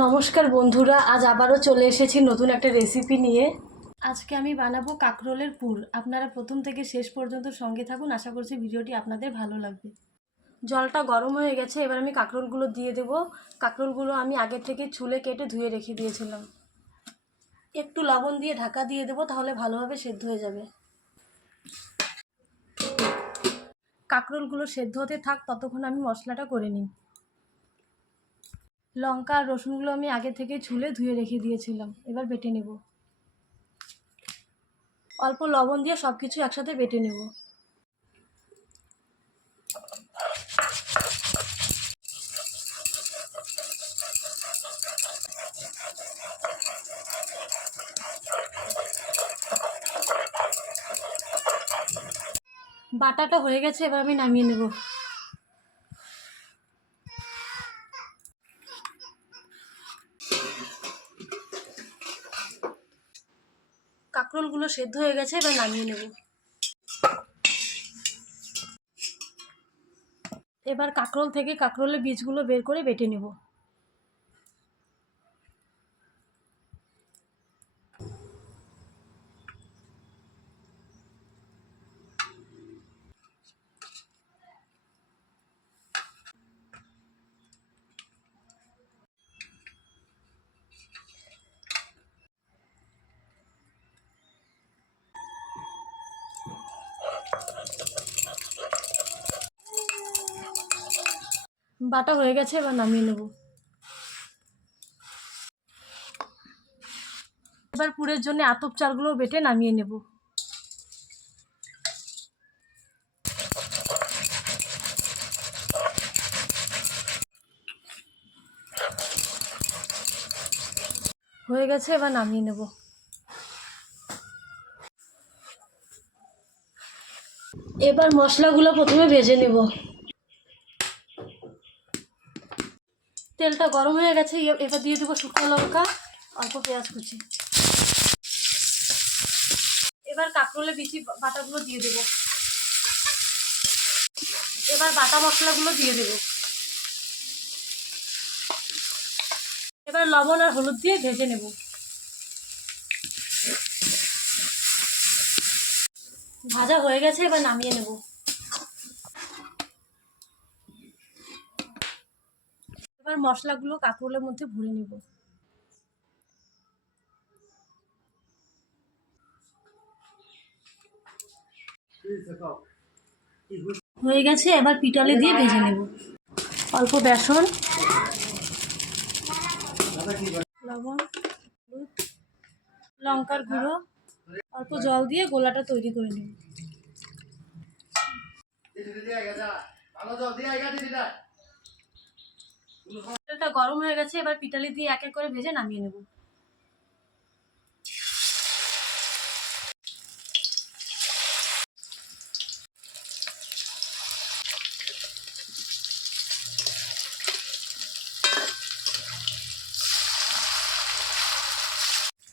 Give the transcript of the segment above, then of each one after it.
নমস্কার বন্ধুরা, আজ আবারও চলে এসেছি নতুন একটা রেসিপি নিয়ে। আজকে আমি বানাবো কাঁকরোলের পুর। আপনারা প্রথম থেকে শেষ পর্যন্ত সঙ্গে থাকুন, আশা করছি ভিডিওটি আপনাদের ভালো লাগবে। জলটা গরম হয়ে গেছে, এবার আমি কাঁকরোলগুলো দিয়ে দেব। কাঁকরোলগুলো আমি আগে থেকে ছুলে কেটে ধুয়ে রেখে দিয়েছিলাম। একটু লবণ দিয়ে ঢাকা দিয়ে দেবো, তাহলে ভালোভাবে সেদ্ধ হয়ে যাবে। কাঁকরোলগুলো সেদ্ধ হতে থাক, ততক্ষণ আমি মশলাটা করে নিই। লঙ্কা আর রসুনগুলো আমি আগে থেকে ছুলে ধুয়ে রেখে দিয়েছিলাম, এবার বেটে নেব। অল্প লবণ দিয়ে সব কিছু একসাথে বেটে নেব। বাটাটা হয়ে গেছে, এবার আমি নামিয়ে নেব। কাঁকরোলগুলো সেদ্ধ হয়ে গেছে, এবার নামিয়ে নেব। এবার কাঁকরোল থেকে কাঁকরোলের বীজগুলো বের করে বেটে নেব। বাটা হয়ে গেছে, এবার নামিয়ে নেব। এবার পুরের জন্য আতপ চালগুলো বেটে নামিয়ে নেব। হয়ে গেছে, এবার নামিয়ে নেব। এবার মশলাগুলো প্রথমে ভেজে নেব। তেলটা গরম হয়ে গেছে, এবার দিয়ে দেবো শুকনো লঙ্কা, অল্প পেঁয়াজ কুচি। এবার কাঁকরোলের বিচি বাটাগুলো দিয়ে দেব। এবার বাটা মশলাগুলো দিয়ে দেব। এবার লবণ আর হলুদ দিয়ে ভেজে নেব। ভাজা হয়ে গেছে, এবার নামিয়ে নেব। এবার মশলাগুলো কাঁকরোলের মধ্যে ভরে নেব। হয়ে গেছে, এবার পিটালে দিয়ে ভেজে নেব। অল্প বেসন, লবণ, হলুদ, লঙ্কার গুঁড়ো, অল্প জল দিয়ে গোলাটা তৈরি করে নেব। তেলটা গরম হয়ে গেছে, এবার পিটালি দিয়ে এক এক করে ভেজে নামিয়ে নেব।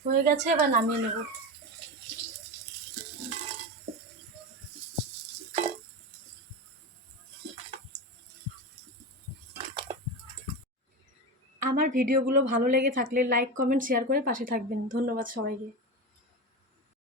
হয়ে গেছে, এবার নামিয়ে নেব। আমার ভিডিওগুলো ভালো লেগে থাকলে লাইক, কমেন্ট, শেয়ার করে পাশে থাকবেন। ধন্যবাদ সবাইকে।